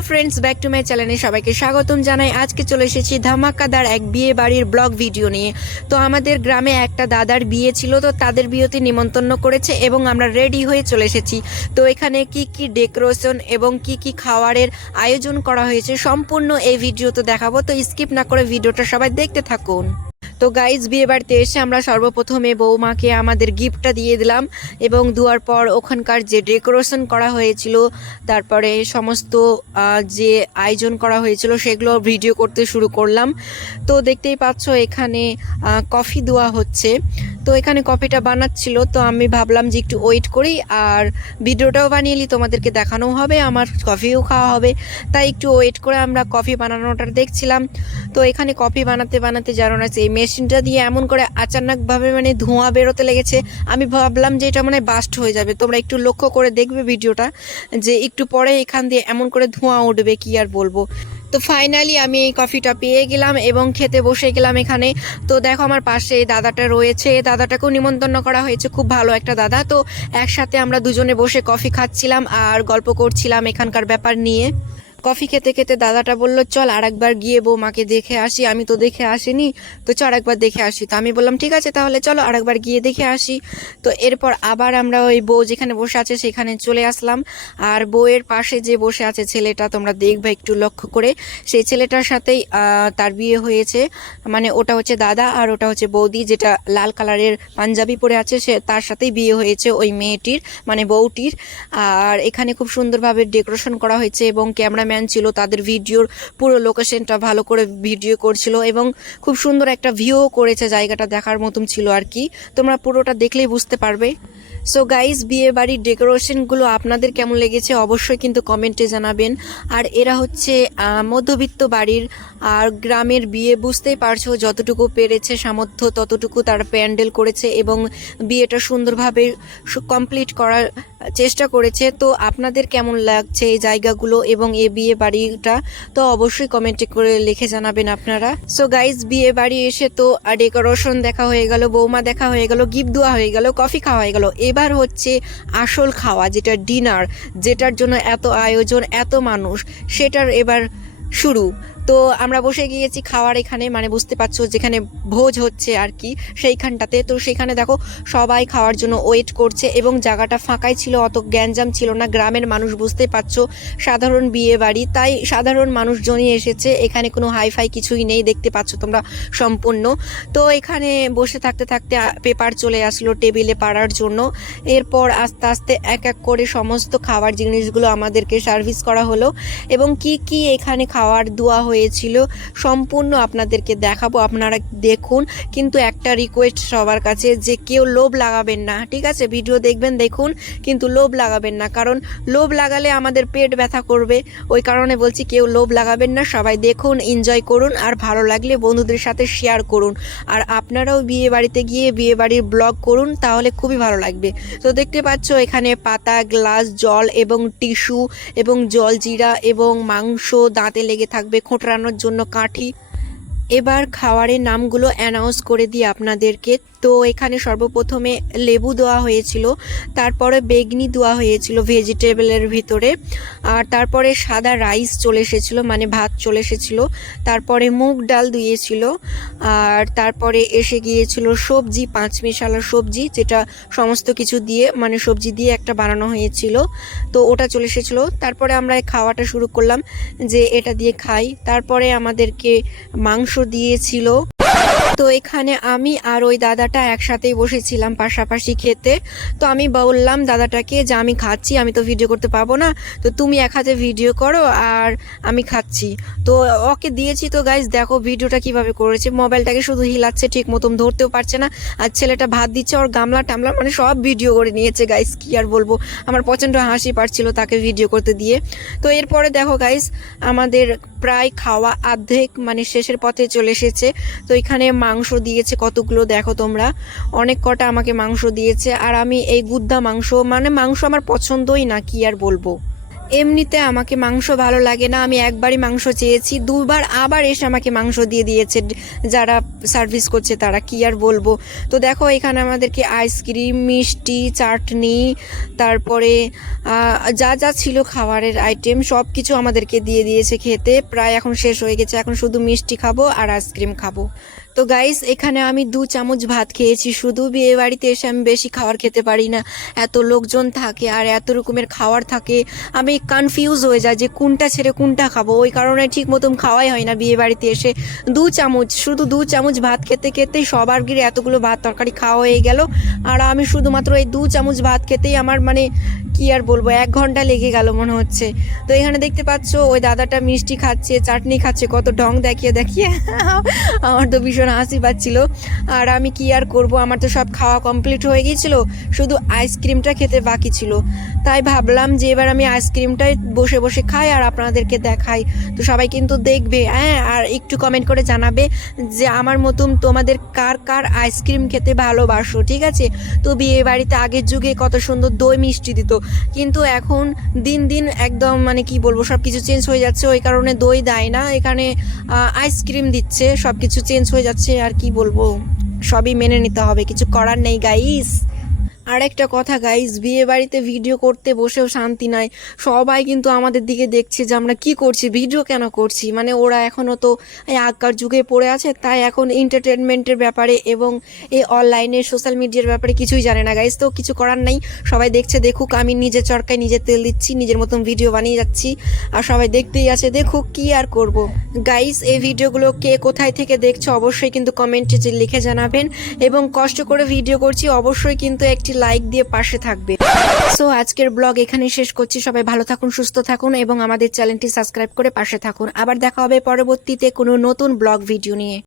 Hello friends, back to my চ্যানেলে সবাইকে স্বাগতম জানাই। আজকে চলে এসেছি ধামাকাদার এক বিয়ে বাড়ির ব্লগ ভিডিও নিয়ে। তো আমাদের গ্রামে একটা দাদার বিয়ে ছিল, তো তাদের বিয়েতে নিমন্ত্রণ করেছে এবং আমরা রেডি হয়ে চলে এসেছি। তো এখানে কি কি ডেকোরেশন এবং কি কি খাবারের আয়োজন করা হয়েছে সম্পূর্ণ এই ভিডিওতে দেখাবো, তো স্কিপ না করে ভিডিওটা সবাই দেখতে থাকুন। তো গাইজ, বিয়ে বাড়িতে এসে আমরা সর্বপ্রথমে বৌমাকে আমাদের গিফটটা দিয়ে দিলাম এবং দেওয়ার পর ওখানকার যে ডেকোরেশন করা হয়েছিল, তারপরে সমস্ত যে আয়োজন করা হয়েছিল সেগুলো ভিডিও করতে শুরু করলাম। তো দেখতেই পাচ্ছ এখানে কফি দেওয়া হচ্ছে। তো এখানে কফিটা বানাচ্ছিল, তো আমি ভাবলাম যে একটু ওয়েট করি আর ভিডিওটাও বানিয়ে নিই, তোমাদেরকে দেখানোও হবে, আমার কফিও খাওয়া হবে। তাই একটু ওয়েট করে আমরা কফি বানানোটা দেখছিলাম। তো এখানে কফি বানাতে বানাতে জানো না, এই মেশিনটা দিয়ে এমন করে আচানকভাবে মানে ধোঁয়া বেরোতে লেগেছে। আমি ভাবলাম যে এটা মানে বাস্ট হয়ে যাবে। তোমরা একটু লক্ষ্য করে দেখবে ভিডিওটা, যে একটু পরে এখান দিয়ে এমন করে ধোঁয়া উঠবে, কি আর বলবো। তো ফাইনালি আমি এই কফিটা পেয়ে গেলাম এবং খেতে বসে গেলাম এখানে। তো দেখো আমার পাশে এই দাদাটা রয়েছে, এই দাদাটাকেও নিমন্ত্রণ করা হয়েছে, খুব ভালো একটা দাদা। তো একসাথে আমরা দুজনে বসে কফি খাচ্ছিলাম আর গল্প করছিলাম এখানকার ব্যাপার নিয়ে। কফি খেতে খেতে দাদাটা বললো, চল আরেকবার গিয়ে বৌমাকে দেখে আসি, আমি তো দেখে আসিনি, তো চল আরেকবার দেখে আসি। তো আমি বললাম ঠিক আছে, তাহলে চলো আরেকবার গিয়ে দেখে আসি। তো এরপর আবার আমরা ওই বউ যেখানে বসে আছে সেখানে চলে আসলাম। আর বউয়ের পাশে যে বসে আছে ছেলেটা, তোমরা দেখবে একটু লক্ষ্য করে, সেই ছেলেটার সাথেই তার বিয়ে হয়েছে। মানে ওটা হচ্ছে দাদা আর ওটা হচ্ছে বৌদি, যেটা লাল কালারের পাঞ্জাবি পরে আছে, সে তার সাথেই বিয়ে হয়েছে ওই মেয়েটির, মানে বউটির। আর এখানে খুব সুন্দরভাবে ডেকোরেশন করা হয়েছে এবং ক্যামেরাম্যান ছিল, তাদের ভিডিওর পুরো লোকেশনটা ভালো করে ভিডিও করছিল এবং খুব সুন্দর একটা ভিউ করেছে, জায়গাটা দেখার মতন ছিল আর কি। তোমরা পুরোটা দেখলেই বুঝতে পারবে। সো গাইজ, বিয়ে বাড়ির ডেকোরেশনগুলো আপনাদের কেমন লেগেছে অবশ্যই কিন্তু কমেন্টে জানাবেন। আর এরা হচ্ছে মধ্যবিত্ত বাড়ির আর গ্রামের বিয়ে, বুঝতেই পারছো, যতটুকু পেরেছে সামর্থ্য ততটুকু তারা প্যান্ডেল করেছে এবং বিয়েটা সুন্দরভাবে কমপ্লিট করার চেষ্টা করেছে। তো আপনাদের কেমন লাগছে এই জায়গাগুলো এবং এই বিয়ে বাড়িটা, তো অবশ্যই কমেন্টে করে লিখে জানাবেন আপনারা। সো গাইজ, বিয়ে বাড়ি এসে তো ডেকোরেশন দেখা হয়ে গেল, বৌমা দেখা হয়ে গেল, গিফট দেওয়া হয়ে গেল, কফি খাওয়া হয়ে গেল। এবার হচ্ছে আসল খাওয়া, যেটা ডিনার, যেটার জন্য এত আয়োজন, এত মানুষ, সেটার এবার শুরু। তো আমরা বসে গিয়েছি খাওয়ার এখানে, মানে বুঝতে পারছো যেখানে ভোজ হচ্ছে আর কি, সেইখানটাতে। তো সেখানে দেখো সবাই খাওয়ার জন্য ওয়েট করছে এবং জায়গাটা ফাঁকাই ছিল, অত গ্যাঞ্জাম ছিল না। গ্রামের মানুষ, বুঝতে পারছো, সাধারণ বিয়ে বাড়ি, তাই সাধারণ মানুষজনই এসেছে, এখানে কোনো হাইফাই কিছুই নেই, দেখতে পাচ্ছ তোমরা সম্পূর্ণ। তো এখানে বসে থাকতে থাকতে পেপার চলে আসলো টেবিলে পাড়ার জন্য। এরপর আস্তে আস্তে এক এক করে সমস্ত খাবার জিনিসগুলো আমাদেরকে সার্ভিস করা হলো এবং কি কি এখানে খাওয়ার দেওয়া হয়েছিল সম্পূর্ণ আপনাদেরকে দেখাবো, আপনারা দেখুন। কিন্তু একটা রিকোয়েস্ট সবার কাছে, যে কেউ লোভ লাগাবেন না, ঠিক আছে? ভিডিও দেখবেন, দেখুন, কিন্তু লোভ লাগাবেন না, কারণ লোভ লাগালে আমাদের পেট ব্যথা করবে। ওই কারণে বলছি, কেউ লোভ লাগাবেন না, সবাই দেখুন, এনজয় করুন, আর ভালো লাগলে বন্ধুদের সাথে শেয়ার করুন। আর আপনারাও বিয়ে বাড়িতে গিয়ে বিয়ে বাড়ির ব্লগ করুন, তাহলে খুবই ভালো লাগবে। তো দেখতে পাচ্ছ এখানে পাতা, গ্লাস, জল এবং টিস্যু এবং জলজিরা এবং মাংস, দাঁতে লেগে থাকবে খোঁটরানোর জন্য কাঠি। এবার খাবারের নামগুলো অ্যানাউন্স করে দিই আপনাদেরকে। তো এখানে সর্বপ্রথমে লেবু দেওয়া হয়েছিল, তারপরে বেগনি দেওয়া হয়েছিল ভেজিটেবলের ভিতরে, আর তারপরে সাদা রাইস চলে এসেছিল, মানে ভাত চলে এসেছিল, তারপরে মুগ ডাল দিয়েছিল, আর তারপরে এসে গিয়েছিল সবজি, পাঁচ মিশালা সবজি, যেটা সমস্ত কিছু দিয়ে, মানে সবজি দিয়ে একটা বানানো হয়েছিল, তো ওটা চলে এসেছিল। তারপরে আমরা খাওয়াটা শুরু করলাম, যে এটা দিয়ে খাই। তারপরে আমাদেরকে মাংস দিয়েছিল। তো এখানে আমি আর ওই দাদাটা একসাথেই বসেছিলাম পাশাপাশি খেতে। তো আমি বললাম দাদাটাকে যে আমি খাচ্ছি, আমি তো ভিডিও করতে পারবো না, তো তুমি এক হাতে ভিডিও করো আর আমি খাচ্ছি। তো ওকে দিয়েছি। তো গাইজ দেখো ভিডিওটা কিভাবে করেছে, মোবাইলটাকে শুধু হিলাচ্ছে, ঠিক মতন ধরতেও পারছে না। আর ছেলেটা ভাত দিচ্ছে, ওর গামলা টামলা মানে সব ভিডিও করে নিয়েছে গাইজ, কি আর বলবো। আমার প্রচণ্ড হাসি পাচ্ছিল তাকে ভিডিও করতে দিয়ে। তো এরপরে দেখো গাইজ, আমাদের প্রায় খাওয়া অর্ধেক, মানে শেষের পথে চলে এসেছে। তো এখানে মাংস দিয়েছে কতগুলো, দেখো তোমরা, অনেক কটা আমাকে মাংস দিয়েছে। আর আমি এই গুদ্দা মাংস, মানে মাংস আমার পছন্দই না, কি আর বলবো। এমনিতে আমাকে মাংস ভালো লাগে না, আমি একবারই মাংস চেয়েছি, দুবার আবার এসে আমাকে মাংস দিয়ে দিয়েছে যারা সার্ভিস করছে তারা, কি আর বলবো। তো দেখো এখানে আমাদেরকে আইসক্রিম, মিষ্টি, চাটনি, তারপরে যা যা ছিল খাবারের আইটেম সব কিছু আমাদেরকে দিয়ে দিয়েছে খেতে। প্রায় এখন শেষ হয়ে গেছে, এখন শুধু মিষ্টি খাবো আর আইসক্রিম খাবো। তো গাইস এখানে আমি 2 চামচ ভাত খেয়েছি শুধু। বিয়ে বাড়িতে এসে আমি বেশি খাবার খেতে পারি না, এত লোকজন থাকে আর এত রকমের খাবার থাকে, আমি কনফিউজ হয়ে যাই যে কোনটা ছেড়ে কোনটা খাবো। ওই কারণে ঠিক মতন খাওয়াই হয় না বিয়ে বাড়িতে এসে। 2 চামচ, শুধু 2 চামচ ভাত খেতে খেতেই সবার গিরে এতগুলো ভাত তরকারি খাওয়া হয়ে গেল। আর আমি শুধুমাত্র এই 2 চামচ ভাত খেতেই আমার মানে কি আর বলবো, 1 ঘন্টা লেগে গেল মনে হচ্ছে। তো এখানে দেখতে পাচ্ছ ওই দাদাটা মিষ্টি খাচ্ছে, চাটনি খাচ্ছে, কত ঢং দেখিয়ে দেখিয়ে আমার তো ভীষণ হাসি পাচ্ছিল। আর আমি কি আর করব, আমার তো সব খাওয়া কমপ্লিট হয়ে গিয়েছিল, শুধু আইসক্রিমটা খেতে বাকি ছিল। তাই ভাবলাম যে এবার আমি আইসক্রিমটাই বসে বসে খাই আর আপনাদেরকে দেখাই। তো সবাই কিন্তু দেখবে, হ্যাঁ, আর একটু কমেন্ট করে জানাবে যে আমার মতন তোমাদের কার কার আইসক্রিম খেতে ভালোবাসো, ঠিক আছে? তো বিয়ে বাড়িতে আগের যুগে কত সুন্দর দই মিষ্টি দিত, কিন্তু এখন দিন দিন একদম মানে কি বলবো সব কিছু চেঞ্জ হয়ে যাচ্ছে, ওই কারণে দই দেয় না, এখানে আইসক্রিম দিচ্ছে, সব কিছু চেঞ্জ হয়ে যাচ্ছে। আর কি বলবো, সবই মেনে নিতে হবে, কিছু করার নেই গাইস। আর একটা কথা গাইস, বিয়ে বাড়িতে ভিডিও করতে বসেও শান্তি নাই, সবাই কিন্তু আমাদের দিকে দেখছে যে আমরা কি করছি, ভিডিও কেন করছি। মানে ওরা এখনো তো এই আগকার যুগে পড়ে আছে, তাই এখন এন্টারটেনমেন্টের ব্যাপারে এবং এই অনলাইনে সোশ্যাল মিডিয়ার ব্যাপারে কিছুই জানে না গাইস। তো কিছু করার নাই, সবাই দেখছে দেখুক, আমি নিজের চরকায় নিজে তেল দিচ্ছি, নিজের মতন ভিডিও বানিয়ে যাচ্ছি, আর সবাই দেখতেই আছে, দেখুক, কি আর করব। গাইস এই ভিডিওগুলো কে কোথায় থেকে দেখছো অবশ্যই কিন্তু কমেন্টে লিখে জানাবেন, এবং কষ্ট করে ভিডিও করছি অবশ্যই কিন্তু একটি লাইক দিয়ে পাশে থাকবে। সো আজকের ব্লগ এখানে শেষ করছি, সবাই ভালো থাকুন, সুস্থ থাকুন এবং আমাদের চ্যানেলটি সাবস্ক্রাইব করে পাশে থাকুন। আবার দেখা হবে পরবর্তীতে কোনো নতুন ব্লগ ভিডিও নিয়ে।